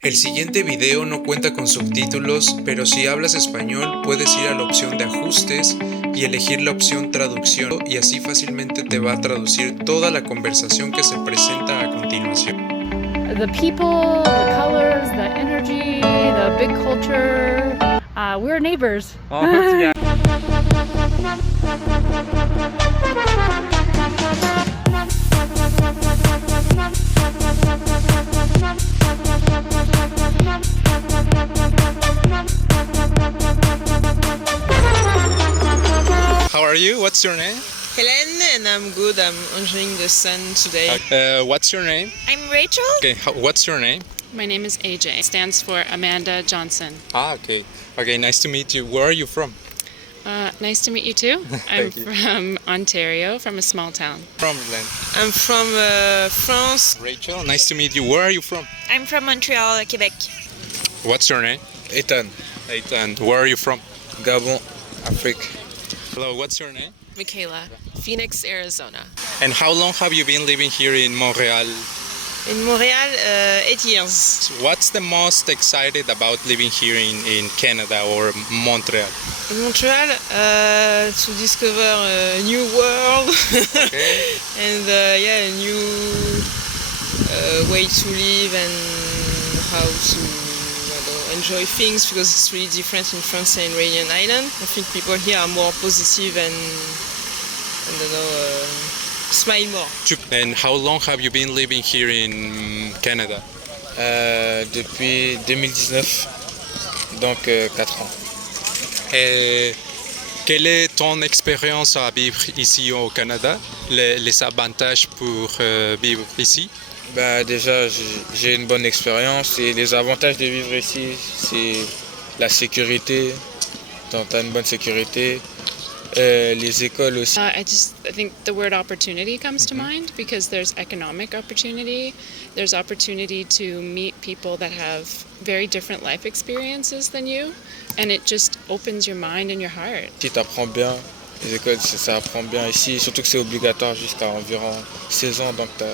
El siguiente video no cuenta con subtítulos, pero si hablas español puedes ir a la opción de ajustes y elegir la opción traducción y así fácilmente te va a traducir toda la conversación que se presenta a continuación. The people, the colors, the energy, the big culture. We're neighbors. Yeah. How are you? What's your name? Helen, and I'm good. I'm enjoying the sun today. What's your name? I'm Rachel. Okay, what's your name? My name is AJ. It stands for Amanda Johnson. Okay. Okay, nice to meet you. Where are you from? Nice to meet you too. I'm Thank you. from Ontario, from a small town. From Len. I'm from France. Rachel, nice to meet you. Where are you from? I'm from Montreal, Quebec. What's your name? Ethan, Ethan. Where are you from? Gabon, Afrique. Hello, what's your name? Michaela, Phoenix, Arizona. And how long have you been living here in Montreal? In Montreal, 8 years. What's the most excited about living here in Canada or Montreal? In Montreal, to discover a new world Okay. and a new way to live and how to enjoy things because it's really different in France and Réunion Island. I think people here are more positive and smile more. And how long have you been living here in Canada? Depuis 2019, donc 4 ans. Et quelle est ton expérience à vivre ici au Canada? Les avantages pour vivre ici? Bah, déjà, j'ai une bonne expérience et les avantages de vivre ici, c'est la sécurité, donc t'as une bonne sécurité, les écoles aussi. I think the word opportunity comes to mind because there's economic opportunity. There's opportunity to meet people that have very different life experiences than you, and it just opens your mind and your heart. Si t'apprends bien, les écoles, ça apprend bien ici, surtout que c'est obligatoire jusqu'à environ 16 ans, donc t'as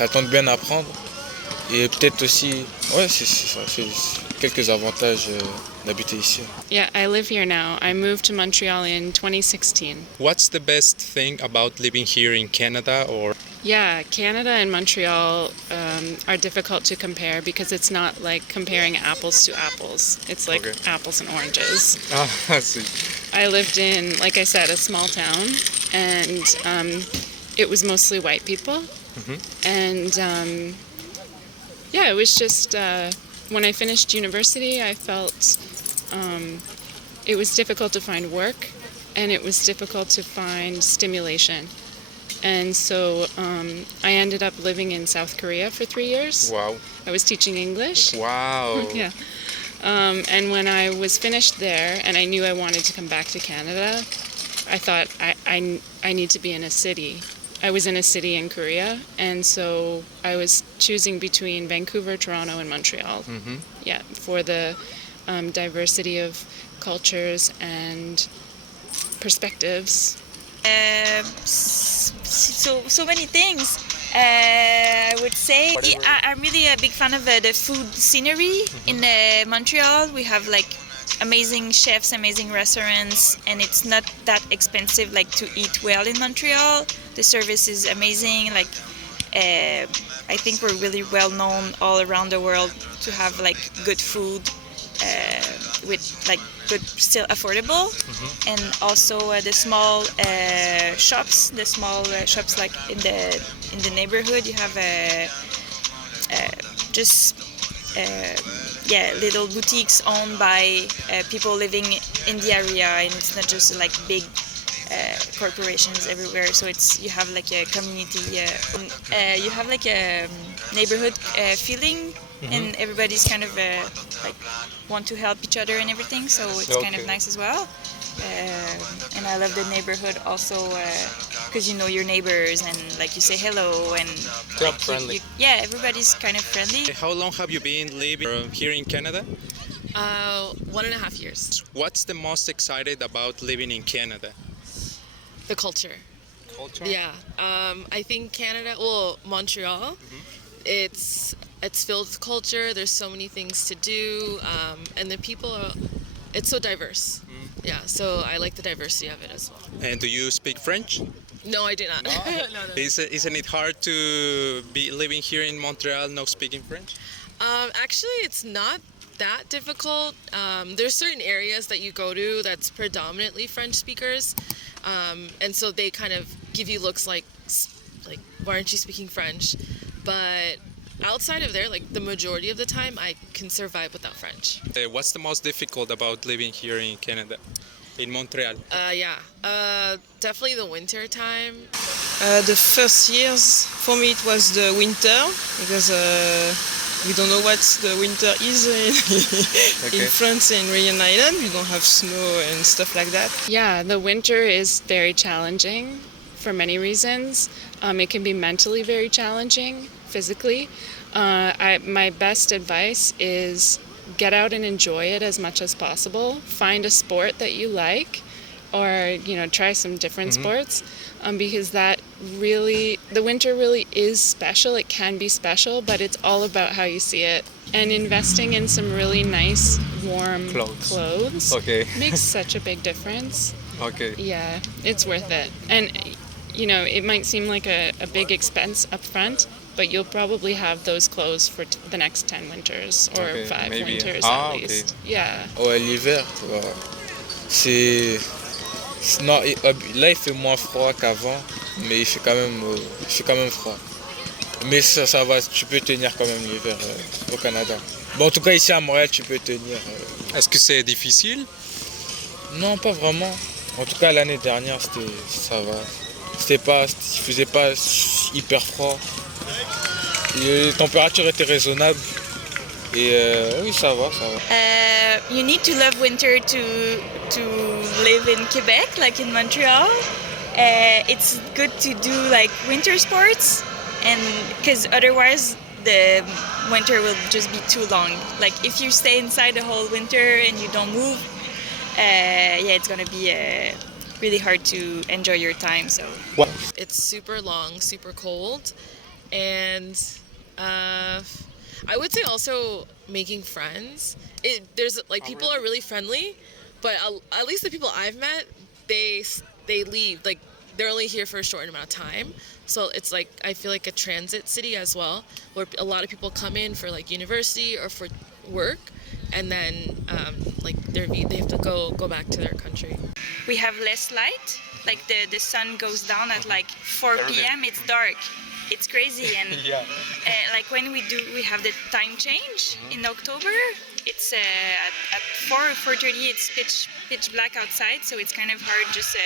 le temps de bien apprendre. Et peut-être aussi, ouais, c'est ça, c'est quelques avantages d'habiter ici. Yeah, I live here now. I moved to Montreal in 2016. What's the best thing about living here in Canada or? Yeah, Canada and Montreal are difficult to compare because it's not like comparing apples to apples. It's like Okay. apples and oranges. I see. I lived in, like I said, a small town, and it was mostly white people. And yeah, it was just, when I finished university, I felt it was difficult to find work, and it was difficult to find stimulation. And so I ended up living in South Korea for 3 years. Wow. I was teaching English. Wow. Yeah. And when I was finished there and I knew I wanted to come back to Canada, I thought I need to be in a city. I was in a city in Korea, and so I was choosing between Vancouver, Toronto, and Montreal. Yeah, for the diversity of cultures and perspectives. So many things. I would say I'm really a big fan of the food scenery in Montreal. We have like amazing chefs, amazing restaurants, and it's not that expensive like to eat well in Montreal. The service is amazing. Like I think we're really well known all around the world to have like good food with like good, still affordable, and also the small shops. The small shops like in the neighborhood. You have just little boutiques owned by people living in the area, and it's not just like big corporations everywhere. So you have like a community, you have like a neighborhood feeling, and everybody's kind of like want to help each other and everything. So it's kind of nice as well. And I love the neighborhood also because you know your neighbors and like you say hello and They're like, friendly. Everybody's kind of friendly. How long have you been living here in Canada? 1.5 years. What's the most excited about living in Canada? The culture. Culture? Yeah. I think Canada, Montreal, it's it's filled with culture. There's so many things to do, and the people are. It's so diverse. Yeah, so I like the diversity of it as well. And do you speak French? No, I do not. No. Isn't it hard to be living here in Montreal, not speaking French? Actually, it's not that difficult. There's certain areas that you go to that's predominantly French speakers, and so they kind of give you looks like why aren't you speaking French? But outside of there, like the majority of the time, I can survive without French. What's the most difficult about living here in Canada, in Montreal? Definitely the winter time. The first years, for me, it was the winter, because we don't know what the winter is in France and Korean Island. We don't have snow and stuff like that. Yeah, the winter is very challenging for many reasons. It can be mentally very challenging, physically. My best advice is get out and enjoy it as much as possible. Find a sport that you like, or try some different sports, because the winter really is special. It can be special, but it's all about how you see it. And investing in some really nice warm clothes makes such a big difference. Yeah, it's worth it. And it might seem like a big expense up front, but you'll probably have those clothes for the next 10 winters or 5 winters at least. Yeah. Ouais, l'hiver, c'est... Non, là il fait moins froid qu'avant, mais il fait quand même froid. Mais ça va, tu peux tenir quand même l'hiver au Canada. Bon, en tout cas ici à Montréal, tu peux tenir. Est-ce que c'est difficile? Non, pas vraiment. En tout cas l'année dernière, ça va. Il faisait pas hyper froid. Les températures étaient raisonnables. Et oui, ça va. You need to love winter to live in Quebec, like in Montreal. It's good to do like winter sports, and because otherwise the winter will just be too long. Like if you stay inside the whole winter and you don't move, it's gonna be really hard to enjoy your time. So It's super long, super cold, and I would say also making friends. There's like people are really friendly, but at least the people I've met, they leave, like they're only here for a short amount of time. So it's like I feel like a transit city as well, where a lot of people come in for like university or for work, and then they have to go back to their country. we have less light. Like the sun goes down at like 4 p.m. It's dark. It's crazy, and like when we have the time change in October. It's at 4:30. It's pitch black outside, so it's kind of hard. Just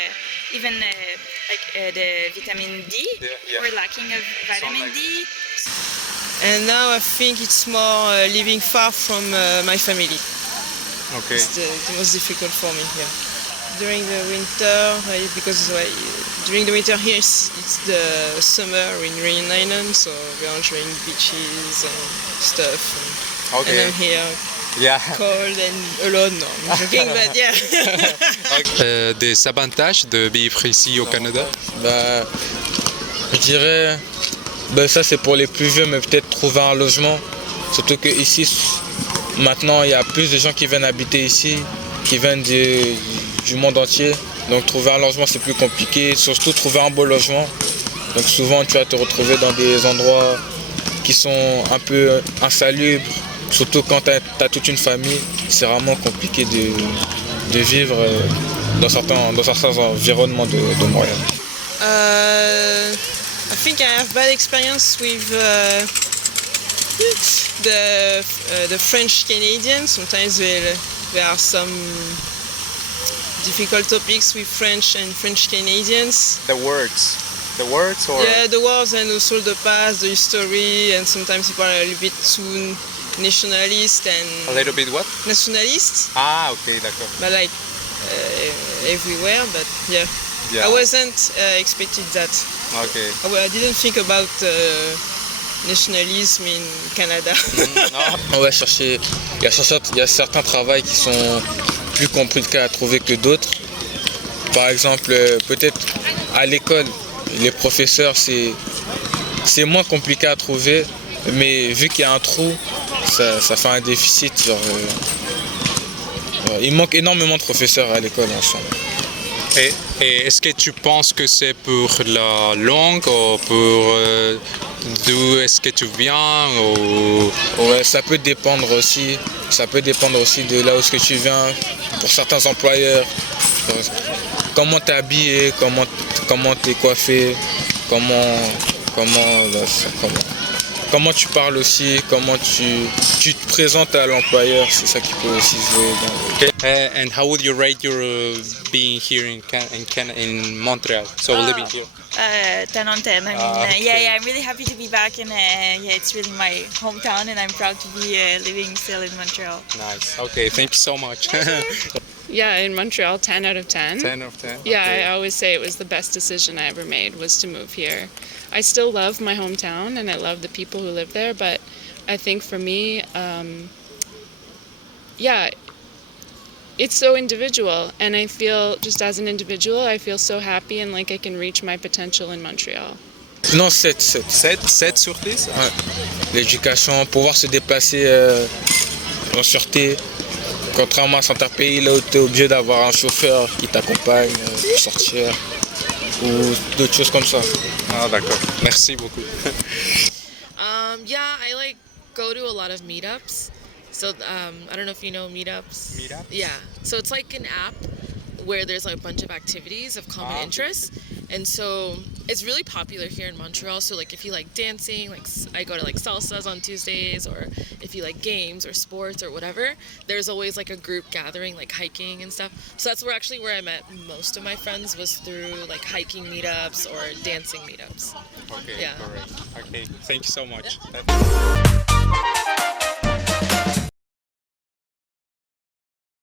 even the vitamin D, we're lacking of vitamin D. And now I think it's more living far from my family. Okay. It's the most difficult for me here. During the winter, because during the winter here it's the summer in Korean Island, so we're enjoying beaches and stuff. And I'm here. Cold and alone, no, I'm joking, but yeah. Des avantages de vivre ici au Canada? Je dirais, ça c'est pour les plus vieux, mais peut-être trouver un logement. Surtout que ici, maintenant, il y a plus de gens qui viennent habiter ici, qui viennent du monde entier. Donc trouver un logement c'est plus compliqué, surtout trouver un beau logement. Donc souvent tu vas te retrouver dans des endroits qui sont un peu insalubres. Surtout quand tu as toute une famille, c'est vraiment compliqué de vivre dans certains environnements de Montréal. I think I have bad experience with the French Canadians. Sometimes there are some difficult topics with French and French Canadians. The words or? Yeah, the words and also the past, the history, and sometimes people are a little bit too nationalist and... A little bit what? Nationalist. Ah, okay, d'accord. But like everywhere, but yeah. I wasn't expected that. Okay. I didn't think about nationalism in Canada. Ouais, il y a certains travails qui sont plus compliqués à trouver que d'autres. Par exemple, peut-être à l'école, les professeurs, c'est moins compliqué à trouver. Mais vu qu'il y a un trou, ça fait un déficit. Il manque énormément de professeurs à l'école ensemble. Et est-ce que tu penses que c'est pour la langue ou pour d'où est-ce que tu viens ou... Ouais, ça peut dépendre aussi. Ça peut dépendre aussi de là où est-ce que tu viens. Pour certains employeurs, comment t'es habillé, comment t'es coiffé, comment tu parles aussi, comment tu te présentes à l'employeur, c'est ça qui peut aussi jouer dans le... And how would you rate your being here in Montreal? So living here. 10 on 10. I mean, okay. I'm really happy to be back, and it's really my hometown, and I'm proud to be living still in Montreal. Nice. Okay, thank you so much. Yeah, in Montreal, 10 out of 10. 10 of 10. Yeah, Okay. I always say it was the best decision I ever made was to move here. I still love my hometown and I love the people who live there, but I think for me, it's so individual, and I feel just as an individual, I feel so happy and like I can reach my potential in Montreal. Non, 7. 7 sur 10? Ouais. L'éducation, pouvoir se déplacer en sûreté, contrairement à certains pays là où tu es obligé d'avoir un chauffeur qui t'accompagne pour sortir ou d'autres choses comme ça. Ah, d'accord. Merci beaucoup. Yeah, I like go to a lot of meetups. So I don't know if you know meetups. Meetups? Yeah. So it's like an app where there's like a bunch of activities of common interests. And so it's really popular here in Montreal. So like if you like dancing, like I go to like salsas on Tuesdays, or if you like games or sports or whatever, there's always like a group gathering, like hiking and stuff. So that's where I met most of my friends, was through like hiking meetups or dancing meetups. Okay, Yeah. correct. Okay, thank you so much. Yeah.